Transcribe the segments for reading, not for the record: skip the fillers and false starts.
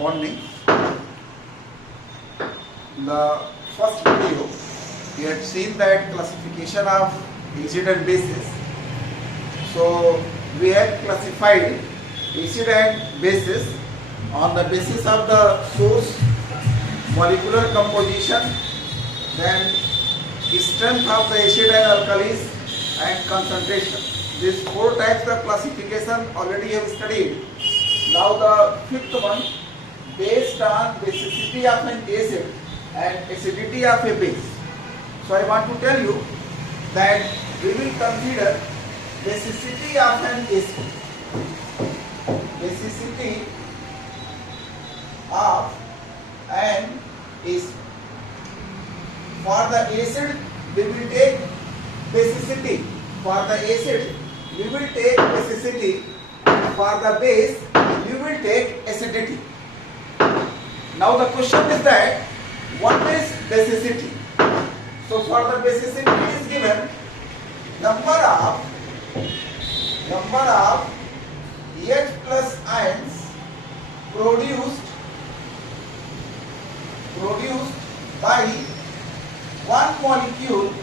morning. In the first video, we had seen that classification of acid and bases. So we had classified acid and bases on the basis of the source, molecular composition, then strength of the acid and alkalis, and concentration. These four types of classification already have studied. Now the fifth one, based on basicity of an acid and acidity of a base. So I want to tell you that we will consider basicity of an acid. Basicity of an acid. For the acid, we will take basicity. For the acid, we will take basicity. For the base, we will take acidity. Now the question is that what is basicity? So for the basicity is given number of H plus ions produced by one molecule,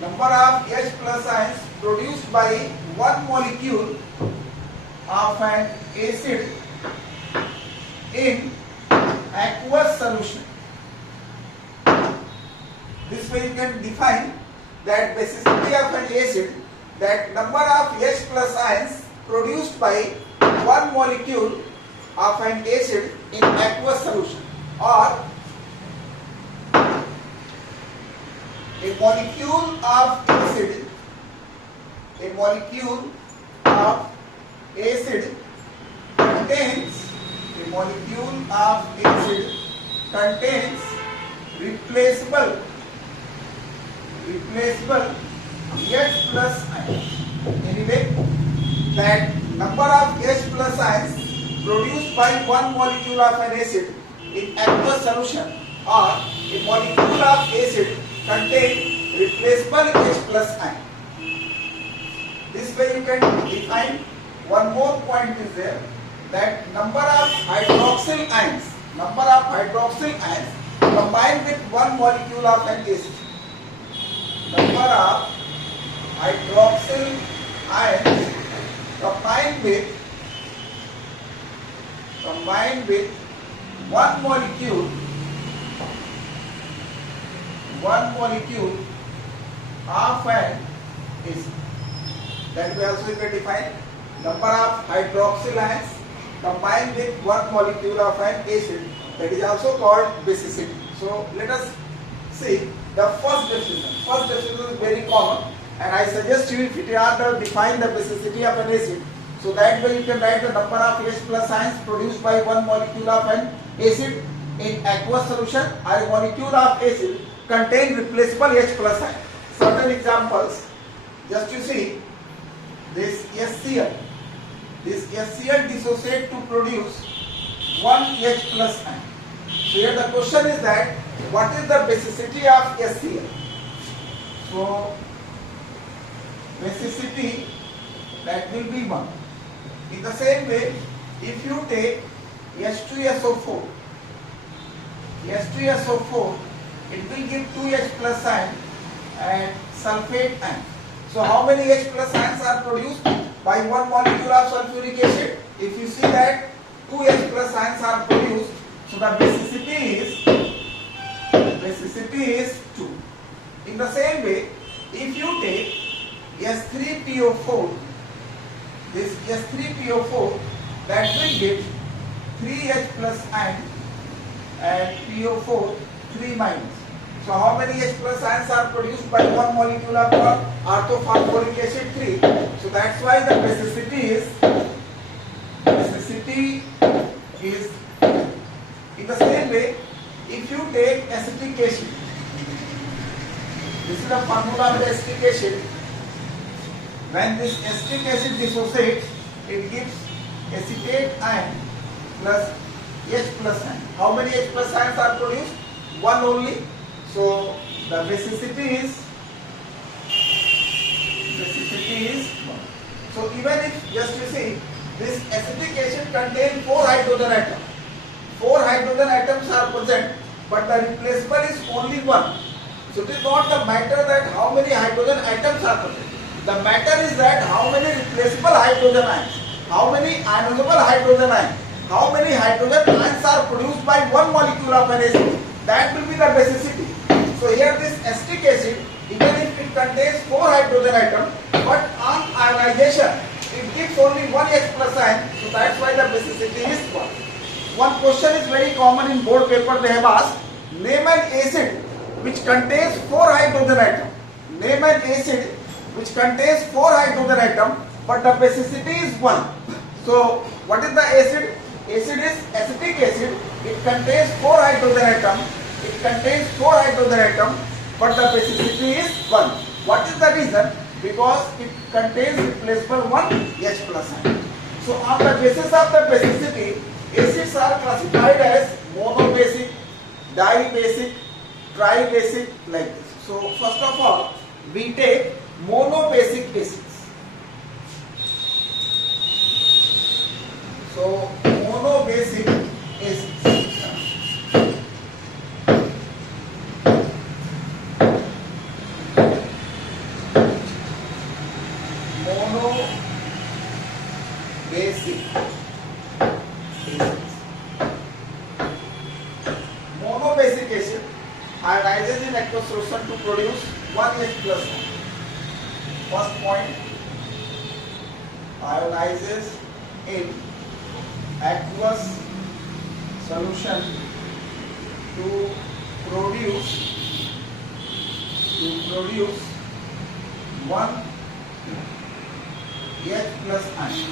number of H plus ions produced by one molecule of an acid in aqueous solution. This way you can define that basicity of an acid, that number of H plus ions produced by one molecule of an acid in aqueous solution, or a molecule of acid contains replaceable H plus ions. Anyway, that number of H plus ions produced by one molecule of an acid in aqueous solution, or a molecule of acid contain replaceable H plus ion. This way you can define one more point is there, that number of hydroxyl ions combined with one molecule of an acid. Number of hydroxyl ions combined with one molecule of an acid. That way also you can define number of hydroxyl ions combined with one molecule of an acid. That is also called basicity. So let us see the first definition. First definition is very common, and I suggest you, if you are to define the basicity of an acid, so that way you can write the number of H plus ions produced by one molecule of an acid in aqueous solution, or a molecule of acid contain replaceable H plus ion. Certain examples, just you see, this HCl dissociate to produce one H plus ion. So here the question is that what is the basicity of HCl? So basicity, that will be 1. In the same way, if you take H2SO4, it will give 2H plus ion and sulfate ion. So how many H plus ions are produced by one molecule of sulfuric acid? If you see that 2 H plus ions are produced, so the basicity is 2. In the same way, if you take S3PO4, this S3PO4, that will give 3H plus ion and PO4 3 minus. So how many H plus ions are produced by one molecule of orthophosphoric acid? 3. So that's why the basicity is in the same way. If you take acetic acid, this is the formula of the acetic acid. When this acetic acid dissociates, it gives acetate ion plus H plus ion. How many H plus ions are produced? 1 only. So the basicity is 1. So even if just you see This acetic acid contains 4 hydrogen atoms. 4 hydrogen atoms are present, but the replaceable is only 1. So it is not the matter that how many hydrogen atoms are present. The matter is that how many replaceable hydrogen ions, how many ionizable hydrogen ions, how many hydrogen ions are produced by one molecule of an acid. That will be the basicity. So here this acetic acid, even if it contains 4 hydrogen atoms, but on ionization it gives only one H plus ion, so that's why the basicity is 1. One question is very common in board paper. They have asked, name an acid which contains 4 hydrogen atoms. Name an acid which contains 4 hydrogen atoms, but the basicity is 1. So what is the acid? Acid is acetic acid. It contains 4 hydrogen atoms. It contains 4 hydrogen atoms, but the basicity is 1. What is the reason? Because it contains replaceable 1 H plus ion. So on the basis of the basicity, acids are classified as monobasic, dibasic, tribasic, like this. So first of all, we take monobasic acids. So monobasic acids. Monobasic acids. Monobasic acid ionizes in aqueous solution to produce 1 H plus ion. First point, ionizes in aqueous solution to produce 1 H plus ion.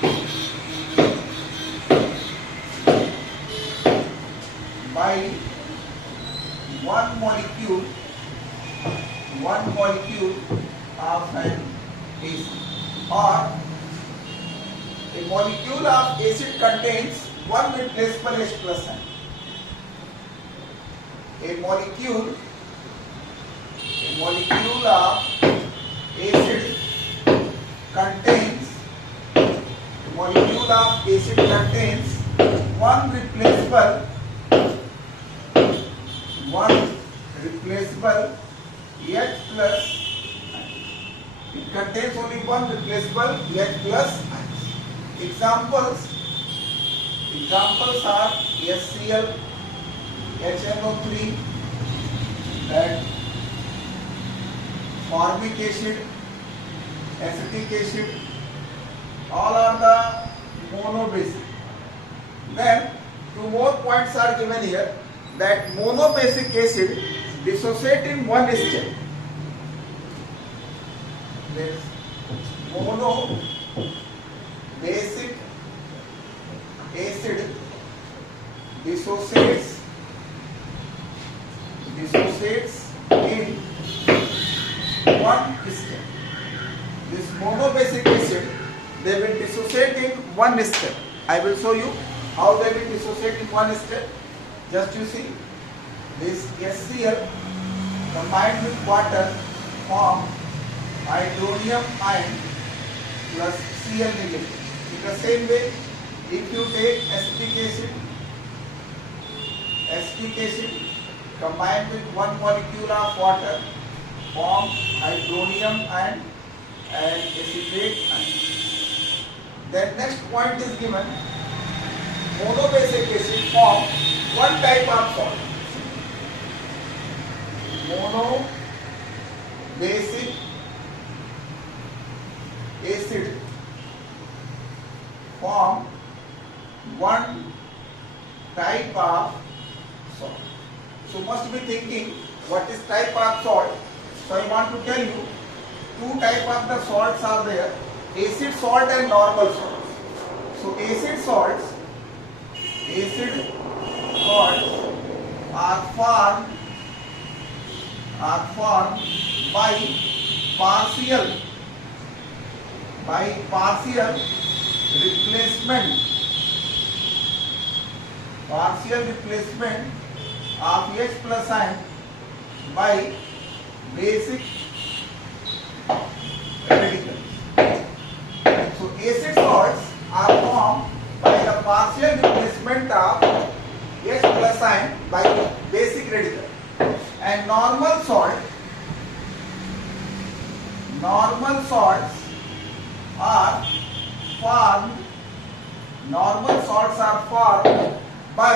By one molecule of an acid, or a molecule of acid contains 1 replaceable H plus ion. A molecule of acid contains 1 replaceable H plus ion. It contains only 1 replaceable H plus ion. Examples are HCl, HNO3, and formic acid, acetic acid, all are the monobasic. Then 2 more points are given here, that monobasic acid dissociate in one step. This monobasic acid dissociates in one step. This monobasic acid, they will dissociate in one step. I will show you how they will dissociate in one step. Just you see, this HCl combined with water form hydronium ion plus Cl negative. In the same way, if you take acetic acid combined with one molecule of water form hydronium ion and acetate ion. Then next point is given, monobasic acid form one type of salt. Monobasic acid form one type of salt. So must be thinking what is type of salt. So I want to tell you 2 type of the salts are there, acid salt and normal salt. So acid salts are formed by partial replacement of H plus ion by basic radicals. So acid salts are formed partial replacement of H plus ion by basic radical. And normal salts are formed by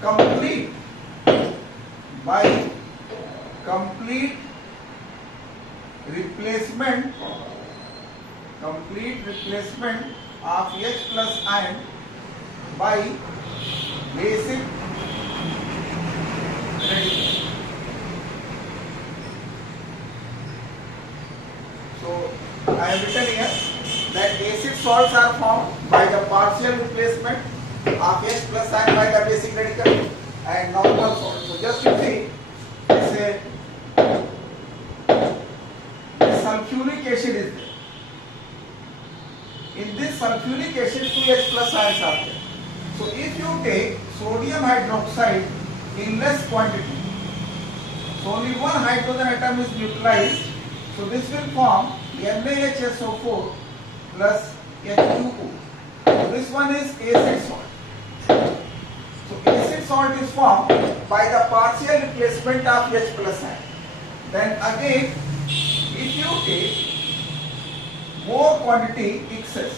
complete replacement of H plus ion by basic radical. So I have written here that acid salts are formed by the partial replacement of H plus ion by the basic radical and normal salt. So just you see, say sulfuric acid is there. In this sulfuric acid 2H plus ions are there. So if you take sodium hydroxide in less quantity, so only one hydrogen atom is neutralized, so this will form NaHSO4 plus H2O. So this one is acid salt. So acid salt is formed by the partial replacement of H plus ion. Then again, if you take more quantity excess,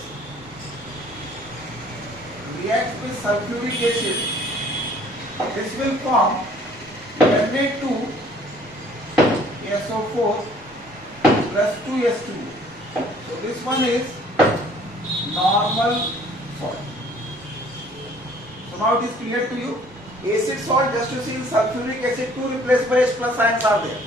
reacts with sulfuric acid, this will form Na2SO4 plus 2S2. So this one is normal salt. So now it is clear to you. Acid salt, just to see in sulfuric acid, 2 replaced by H plus ions are there.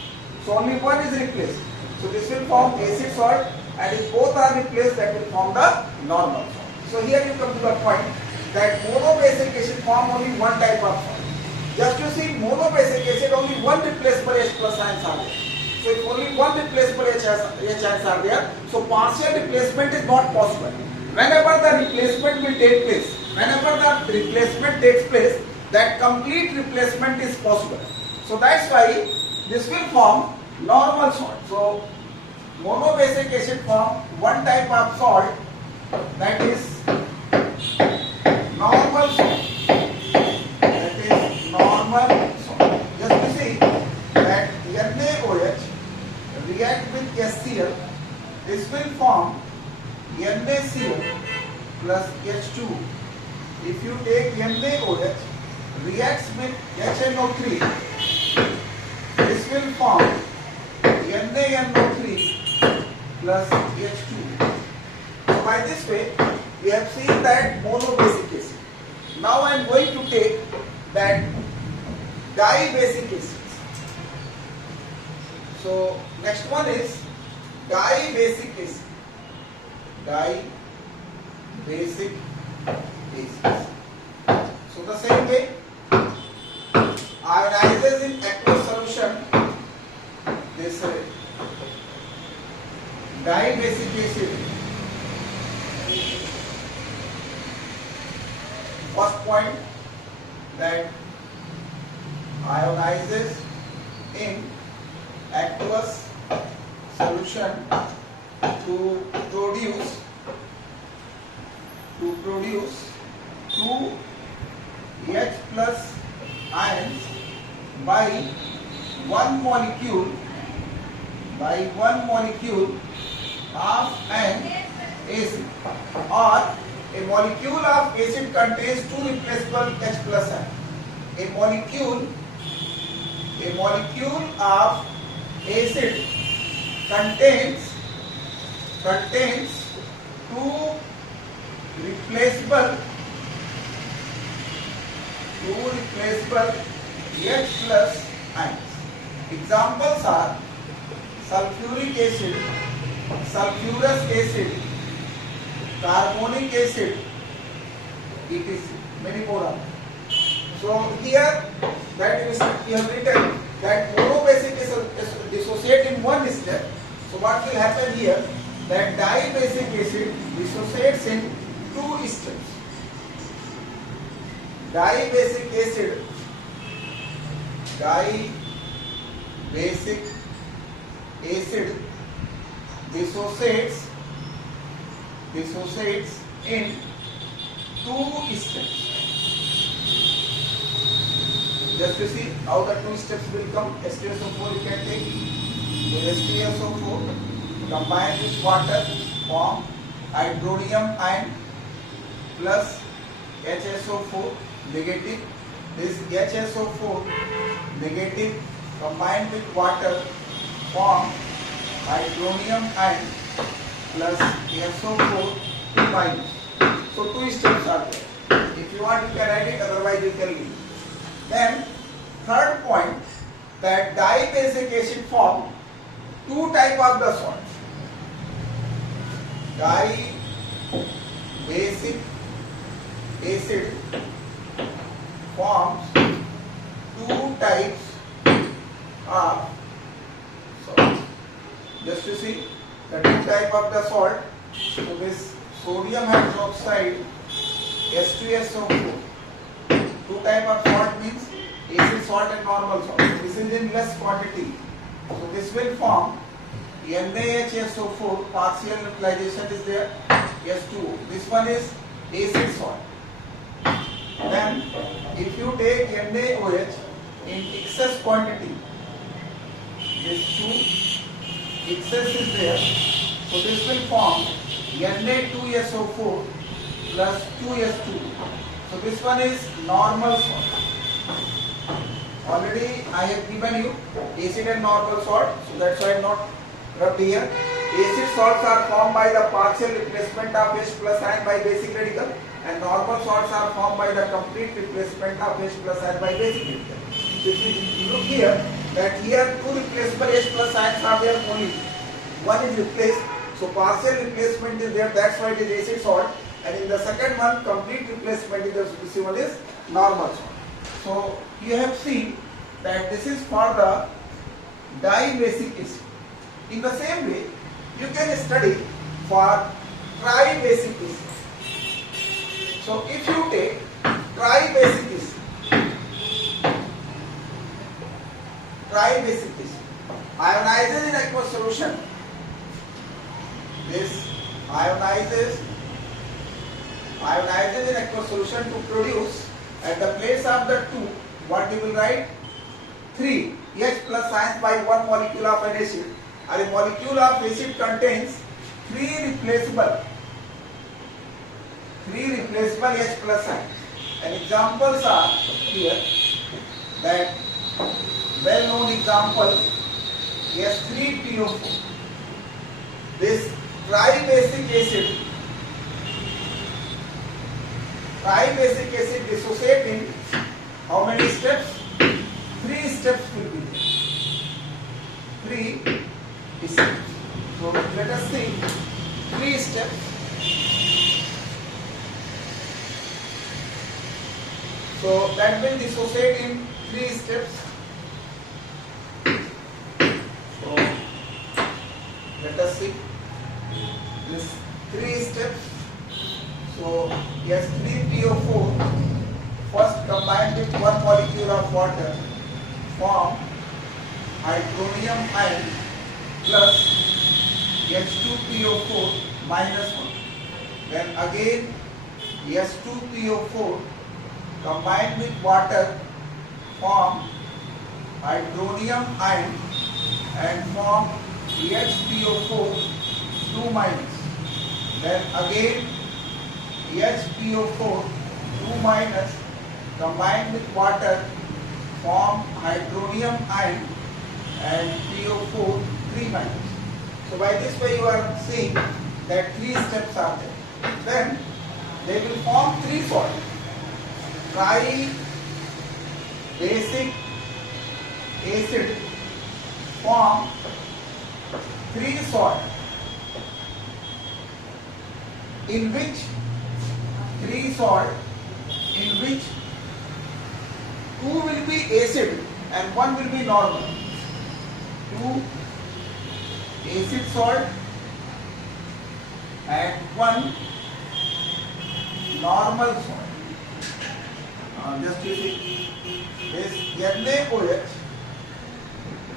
So only one is replaced. So this will form acid salt, and if both are replaced, that will form the normal salt. So here you come to the point that monobasic acid form only one type of salt. Just to see monobasic acid, only one replaced by H plus ions are there. So if only one replaced by H ions are there, so partial replacement is not possible. Whenever the replacement will take place, that complete replacement is possible. So that's why this will form normal salt. So monobasic acid form one type of salt, that is normal salt. Just to see that NaOH react with HCl, this will form NaCl plus H2. If you take NaOH reacts with HNO3, this will form NaNO3 plus H2. So by this way, we have seen that monobasic acid. Now I am going to take that dibasic acids. So next one is dibasic acid. Dibasic acids. So the same way, ionizes in aqueous solution this dibasic acid. First point, that ionizes in aqueous solution to produce 2 H plus ions by one molecule of an acid, or a molecule of acid contains 2 replaceable H plus ions. A molecule of acid contains 2 replaceable H plus ions. Examples are sulfuric acid, sulfurous acid, carbonic acid, etc. Many more are. So here that you have written that monobasic is dissociate in one step. So what will happen here, that dibasic acid dissociates in 2 steps. Dibasic acid dissociates in two steps. Just to see how the two steps will come. H2SO4 you can take. So H2SO4 combined with water form hydronium ion plus HSO4 negative. This HSO4 negative combined with water form hydronium ion plus SO4 2 minus. So two steps are there. If you want you can write it, otherwise you can leave. Then third point, that dibasic acid form two type of the salt. Dibasic acid forms two types of salt. Just to see the two type of the salt. So this sodium hydroxide H2SO4. Two type of salt means acid salt and normal salt. This is in less quantity. So this will form NaHSO4, partial neutralization is there, H2O. This one is acid salt. Then if you take NaOH in excess quantity, this 2 excess is there. So this will form Na2SO4 plus 2S2. So this one is normal salt. Already I have given you acid and normal salt, so that's why I am not rubbed here. Acid salts are formed by the partial replacement of H plus ion by basic radical, and normal salts are formed by the complete replacement of H plus ion by basic radical. So if you look here, that here two replaceable H plus ions are there only. One is replaced, so partial replacement is there, that's why it is acid salt. And in the second one, complete replacement is this one is normal salt. So you have seen that this is for the dibasic acid. In the same way, you can study for tribasic acid. So if you take tribasic acid ionizes in aqueous solution. This ionizes in aqueous solution to produce at the place of the 2, what you will write? 3 H plus ions by 1 molecule of an acid. A molecule of acid contains 3 replaceable H plus ions. And examples are here, that well known example S3PO4. This tribasic acid dissociate in how many steps? 3 steps will be there. 3 steps. So let us see 3 steps. So that will dissociate in 3 steps. So let us see this 3 steps. So S3PO4 first combined with 1 molecule of water form hydronium ion plus H2PO4 minus 1. Then again S2PO4 combined with water form hydronium ion and form HPO4 2 minus. Then again HPO4 2 minus combined with water form hydronium ion and PO4 3 minus. So by this way you are seeing that 3 steps are there. Then they will form 3 salts. Tribasic acid form 3 salts, in which 2 will be acid and 1 will be normal. 2 acid salt and 1 normal salt. Just to see, this NaOH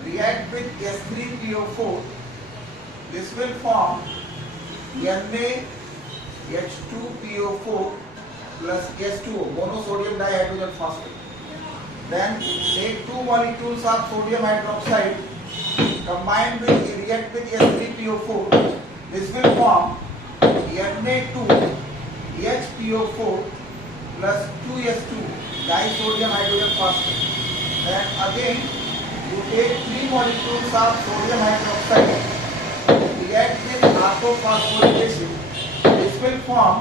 react with S3PO4. This will form NaH2PO4 plus H2O, monosodium dihydrogen phosphate. Then take two molecules of sodium hydroxide, combined with react with S3PO4. This will form Na2HPO4 plus 2S2 disodium hydrogen phosphate. Then again you take three molecules of sodium hydroxide, react with orthophosphoric acid. This will form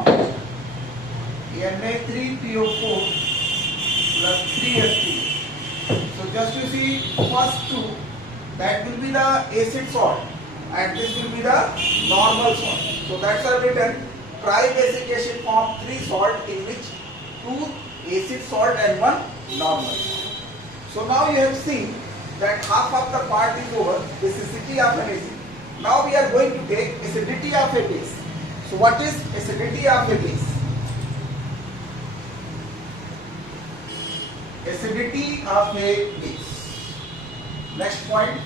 Na3PO4 plus 3S2. So just you see first two, that will be the acid salt and this will be the normal salt. So that's are written tribasic acid form 3 salt, in which 2 acid salt and 1 normal salt. So now you have seen that half of the part is over, basicity of an acid. Now we are going to take acidity of a base. So what is acidity of a base? Acidity of a base. Next point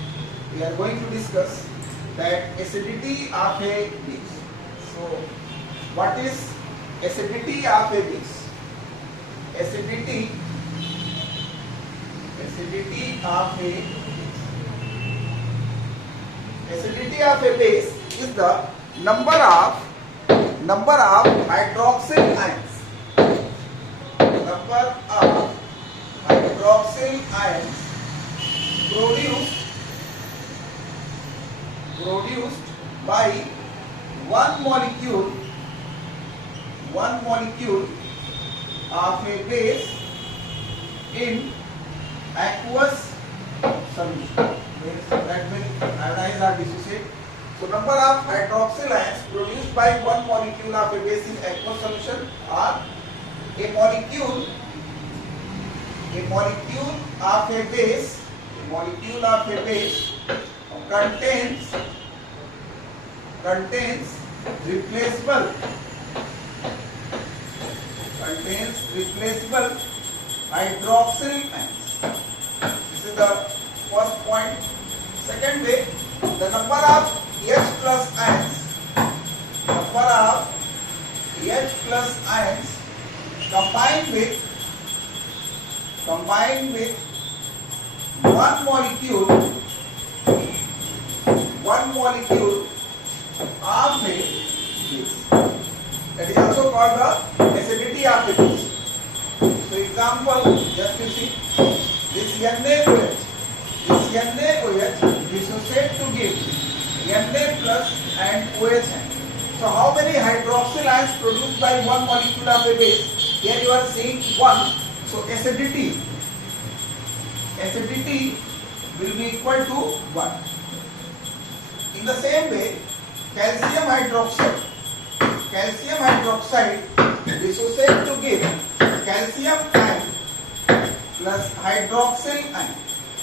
we are going to discuss that acidity of a base. So what is acidity of a base? Acidity of a base is the number of hydroxyl ions. Number of hydroxyl ions produced by one molecule of a base in aqueous solution. That means ionize or dissociate. So number of hydroxyl ions produced by one molecule of a base in aqueous solution, or a molecule of a base contains replaceable hydroxyl ions. This is the first point. Second way, the number of H plus ions combined with one molecule of a base. That is also called the acidity of a base. So example, just you see, this NaOH dissociate to give Na plus and OH. So how many hydroxyl ions produced by one molecule of a base? Here you are seeing 1. So acidity will be equal to 1. In the same way, calcium hydroxide dissociate to give calcium ion plus hydroxyl ion.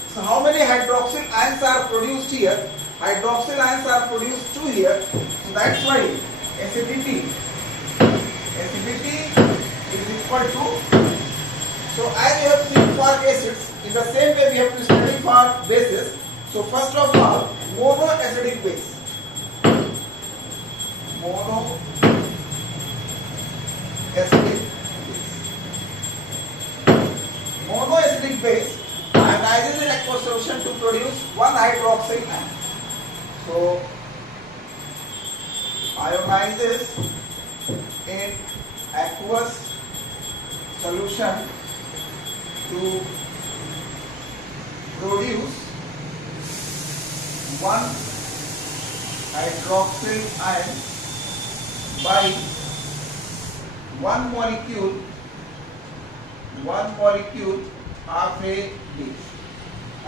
So how many hydroxyl ions are produced here? Hydroxyl ions are produced 2 here. So that's why acidity is equal to. So as you have seen for acids, in the same way we have to study for bases. So first of all, monoacidic base. Monoacidic base ionizes in aqueous solution to produce one hydroxyl ion. So ionizes in aqueous solution to produce one hydroxyl ion by one molecule of a base,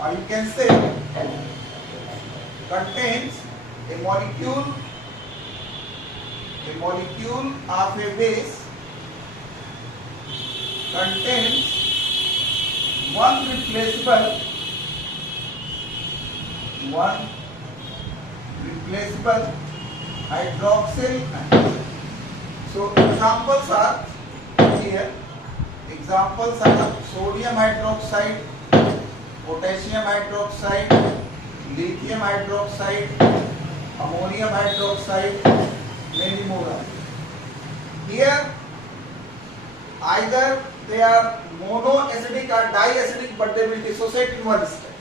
or you can say contains a molecule of a base contains one replaceable hydroxyl ion. So examples are here. Examples are sodium hydroxide, potassium hydroxide, lithium hydroxide, ammonium hydroxide, many more are. Here either they are monoacidic or diacidic, but they will dissociate in one step.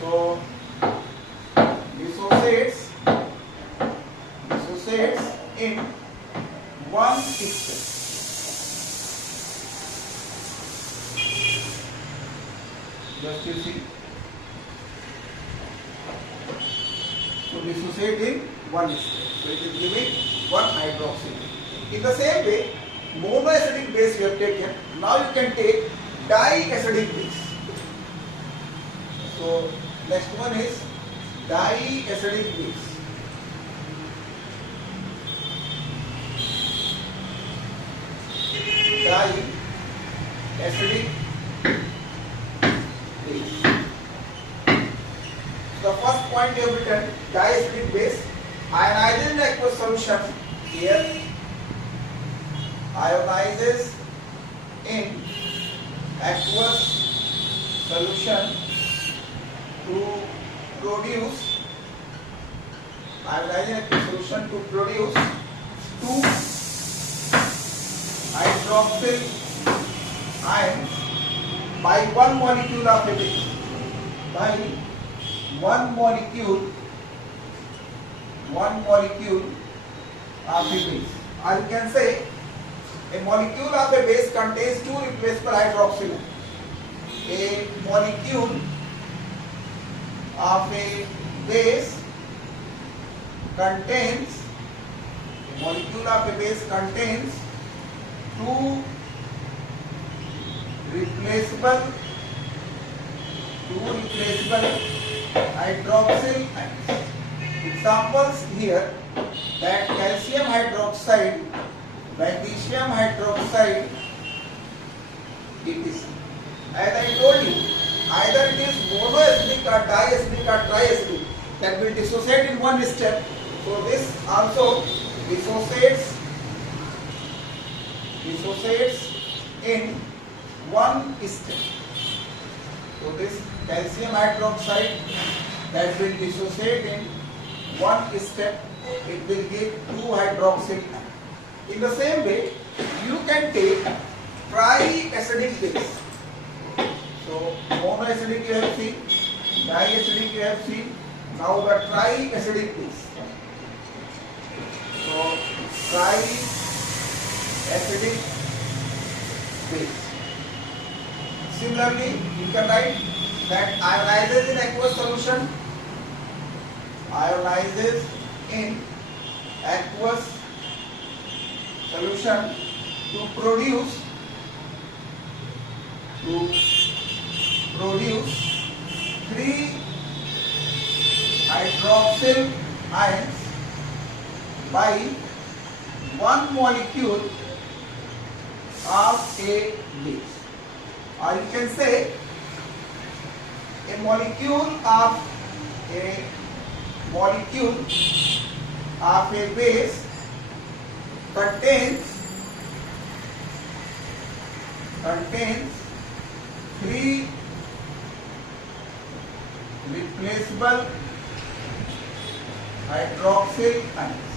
So dissociates in one step. Just you see. So dissociate in one step. So it is giving one hydroxyl. In the same way, monoacidic base you have taken. Now you can take diacidic base. So next one is diacidic base. Diacidic base. The first point you have written diacidic base. Ionizes in aqueous solution here. Ionizes in aqueous solution to produce two hydroxyl ions by one molecule of a base. By one molecule of a base. Or you can say a molecule of a base contains two replaceable hydroxyl. A molecule of a base contains two replaceable hydroxyl ions. Examples here, that calcium hydroxide, magnesium hydroxide, etc. As I told you, either it is monoacidic or diacidic or triacidic, that will dissociate in one step. So this also dissociates in one step. So this calcium hydroxide, that will dissociate in one step. It will give two hydroxyl. In the same way, you can take triacidic base. So monoacidic you have seen, diacidic you have seen. Now the triacidic base. So triacidic base. Similarly, you can write that ionizes in aqueous solution. Ionizes in aqueous solution to produce three hydroxyl ions by one molecule of a base. Or you can say a molecule of a base contains three replaceable hydroxyl ions.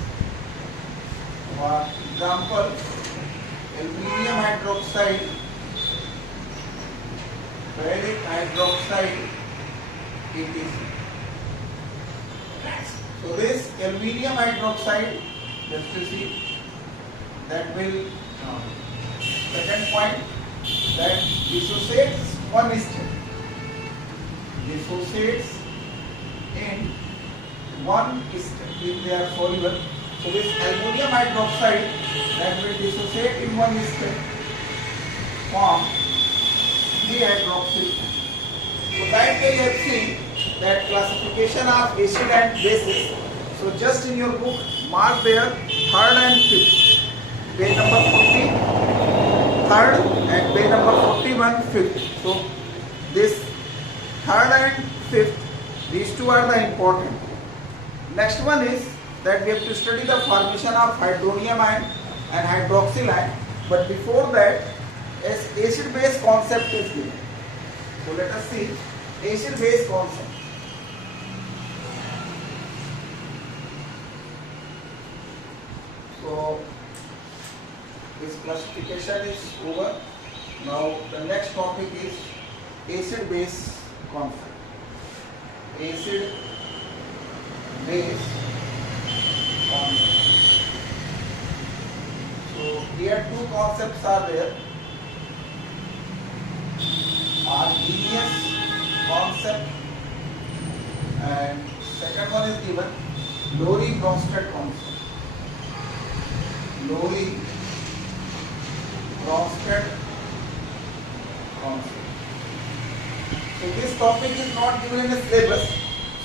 For example, aluminium hydroxide, ferric hydroxide, etc. So this aluminium hydroxide, just to see, that will second point, that dissociates one step. Dissociates in one step if they are soluble. So this aluminum hydroxide, that will dissociate in one step, form 3 hydroxyl. So that way you have seen that classification of acid and bases. So just in your book, mark there 3rd and 5th. Page number 40, 3rd, and page number 41, 5th. So this 3rd and 5th, these two are the important. Next one is that we have to study the formation of hydronium ion and hydroxyl ion. But before that, acid base concept is given. So let us see acid base concept. So this classification is over. Now the next topic is acid base concept. Acid base concept. So here two concepts are there. Arrhenius concept and second one is given Lowry-Bronsted concept. Lowry-Bronsted concept. So this topic is not given in the syllabus,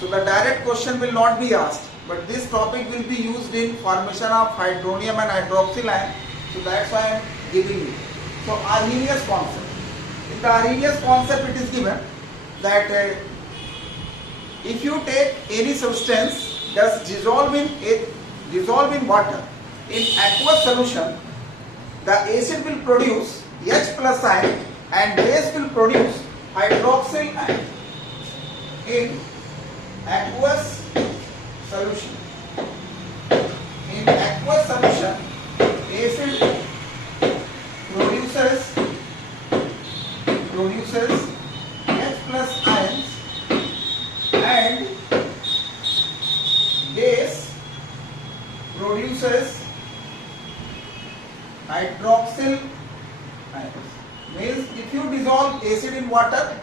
so the direct question will not be asked, but this topic will be used in formation of hydronium and hydroxyl ion, so that's why I am giving it. So Arrhenius concept. In the Arrhenius concept it is given that if you take any substance just dissolve in water in aqueous solution, the acid will produce H plus ion and base will produce hydroxyl ion in aqueous solution. In aqueous solution, acid produces H plus ions and base produces hydroxyl ions. Means if you dissolve acid in water,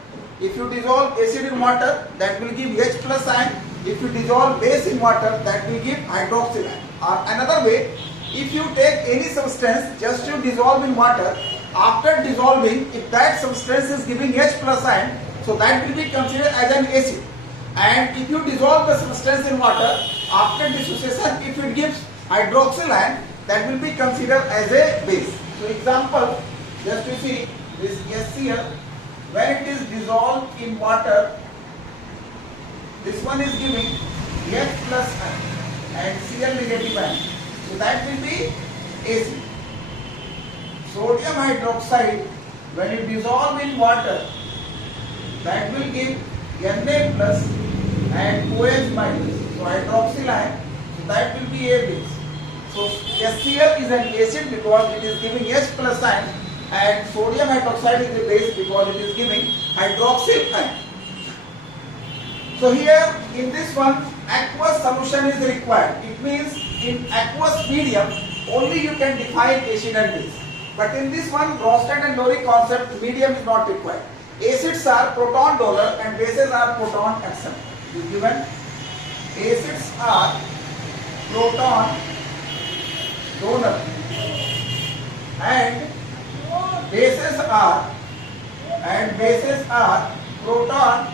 that will give H plus ion. If you dissolve base in water, that will give hydroxyl ion. Or another way, if you take any substance just to dissolve in water, after dissolving, if that substance is giving H plus ion, so that will be considered as an acid. And if you dissolve the substance in water, after dissociation, if it gives hydroxyl ion, that will be considered as a base. So example, just to see this HCl, when it is dissolved in water, this one is giving H plus ion and Cl negative ion. So that will be acid. Sodium hydroxide, when it dissolves in water, that will give Na plus and OH minus. So hydroxyl ion, so that will be a base. So HCl is an acid because it is giving H plus ion, and sodium hydroxide is a base because it is giving hydroxyl ion. So here in this one, aqueous solution is required. It means in aqueous medium only you can define acid and base. But in this one, Bronsted and Lowry concept, medium is not required. Acids are proton donor and bases are proton acceptor. Is given acids are proton donor and bases are proton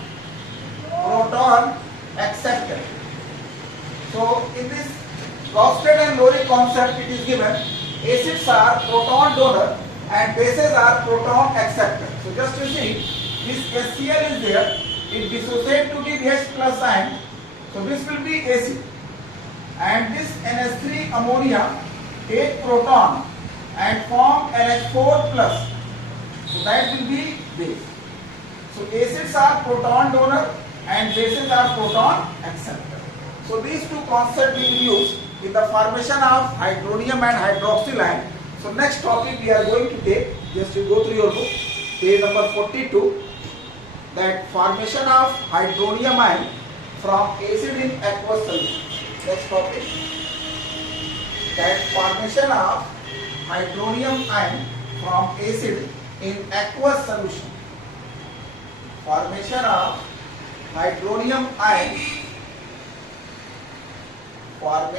acceptor. So in this Bronsted and Lowry concept, it is given acids are proton donor and bases are proton acceptor. So just to see, this HCl is there, it dissociates to give H plus ion, so this will be acid. And this NH3 ammonia take proton and form NH4 plus, so that will be base. So acids are proton donor and bases are proton acceptor. So these two concepts we will use in the formation of hydronium and hydroxyl ion. So next topic we are going to take, just to go through your book, page number 42, that formation of hydronium ion from acid in aqueous solution. Next topic, that formation of hydronium ion from acid in aqueous solution. Formation of hydronium ion from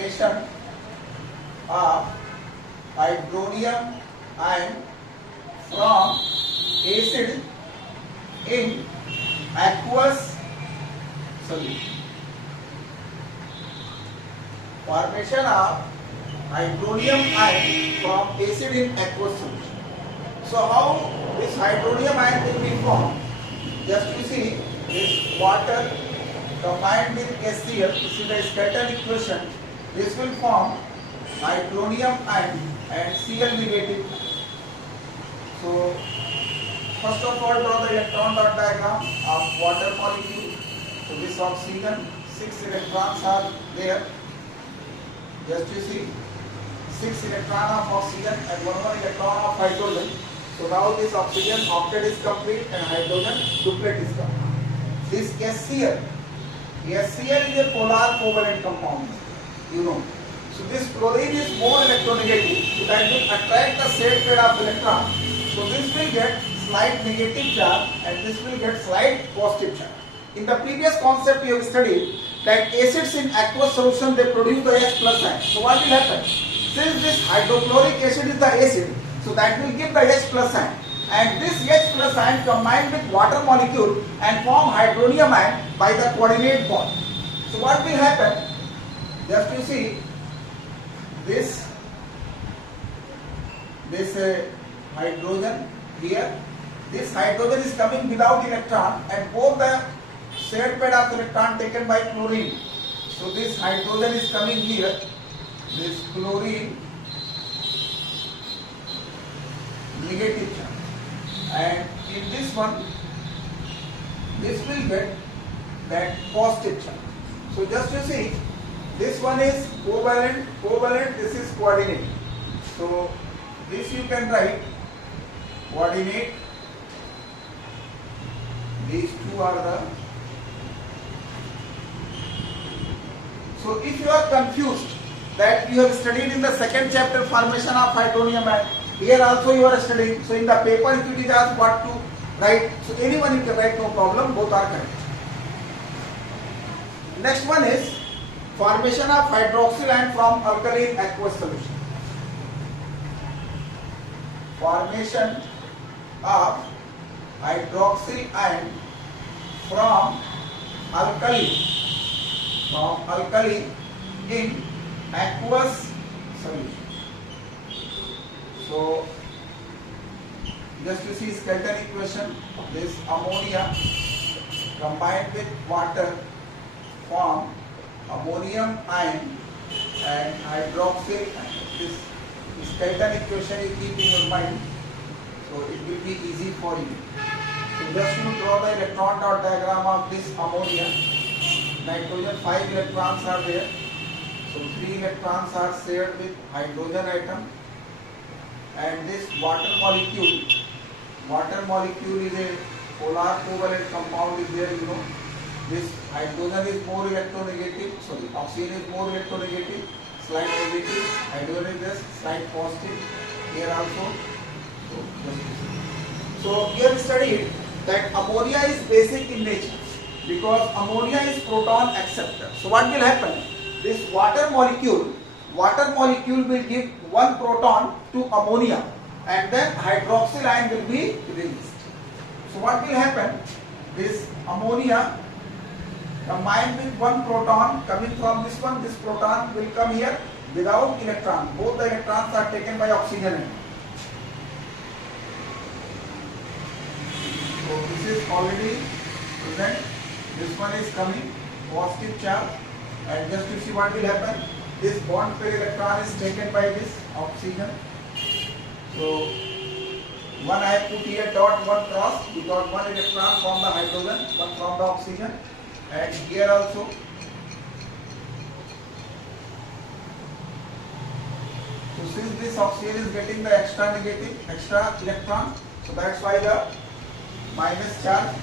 acid in aqueous solution. Formation of hydronium ion from acid in aqueous solution. So how this hydronium ion will be formed? Just you see, this water combined with HCl, this is the Staten equation. This will form hydronium ion and Cl negative. So first of all, draw the electron dot diagram of water molecule. So this oxygen, 6 electrons are there. Just you see, 6 electron of oxygen and 1 electron of hydrogen. So now this oxygen octet is complete and hydrogen duplet is complete. This HCl is a polar covalent compound, you know. So this chlorine is more electronegative, so that will attract the said pair of electron. So this will get slight negative charge and this will get slight positive charge. In the previous concept we have studied that acids in aqueous solution they produce the H plus sign. So what will happen? Since this hydrochloric acid is the acid, so that will give the H plus sign. And this H plus ion combine with water molecule and form hydronium ion by the coordinate bond. So what will happen? Just you see this hydrogen here. This hydrogen is coming without electron and both the shared pair of electron taken by chlorine. So this hydrogen is coming here. This chlorine negative charge, and in this one this will get that positive charge. So just you see this one is covalent, this is coordinate. So this you can write coordinate, these two are the. So if you are confused that you have studied in the second chapter formation of hydronium ion, here also you are studying. So in the paper if it is asked what to write, so anyone you can write, no problem, both are correct. Next one is formation of hydroxyl ion from alkaline aqueous solution. Formation of hydroxyl ion from alkali in aqueous solution. So just to see skeleton equation, this ammonia combined with water form ammonium ion and hydroxyl ion. This skeleton equation you keep in your mind, so it will be easy for you. So just you draw the electron dot diagram of this ammonia. Nitrogen 5 electrons are there, so 3 electrons are shared with hydrogen atom, and this water molecule is a polar covalent compound is there, you know. This hydrogen is more electronegative, sorry, oxygen is more electronegative, slight negative, hydrogen is just slight positive here also. So here we studied that ammonia is basic in nature because ammonia is proton acceptor. So what will happen? This water molecule will give one proton to ammonia and then hydroxyl ion will be released. So what will happen? This ammonia combined with one proton coming from this one, this proton will come here without electron. Both the electrons are taken by oxygen. So this is already present. This one is coming positive charge, and just to see what will happen, this bond pair electron is taken by this oxygen. So one I have put here dot, one cross, because one electron from the hydrogen, one from the oxygen, and here also. So since this oxygen is getting the extra electron, so that's why the minus charge.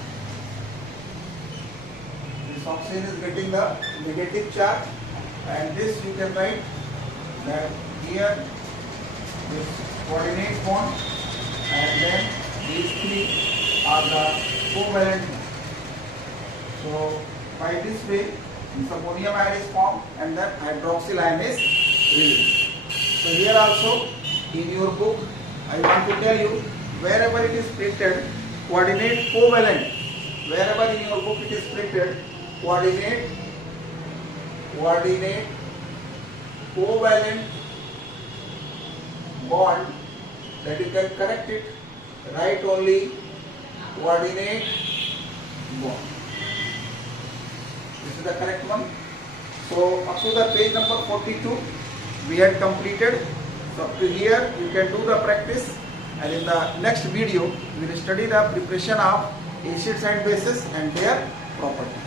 This oxygen is getting the negative charge, and this you can write that here this coordinate bond, and then these three are the covalent bonds. So by this way, this ammonium ion is formed and then hydroxyl ion is released. So here also in your book I want to tell you, wherever it is printed coordinate covalent, wherever in your book it is printed coordinate covalent bond, that you can correct it, write only coordinate bond. This is the correct one. So up to the page number 42 we had completed. So up to here you can do the practice, and in the next video we will study the preparation of acids and bases and their properties.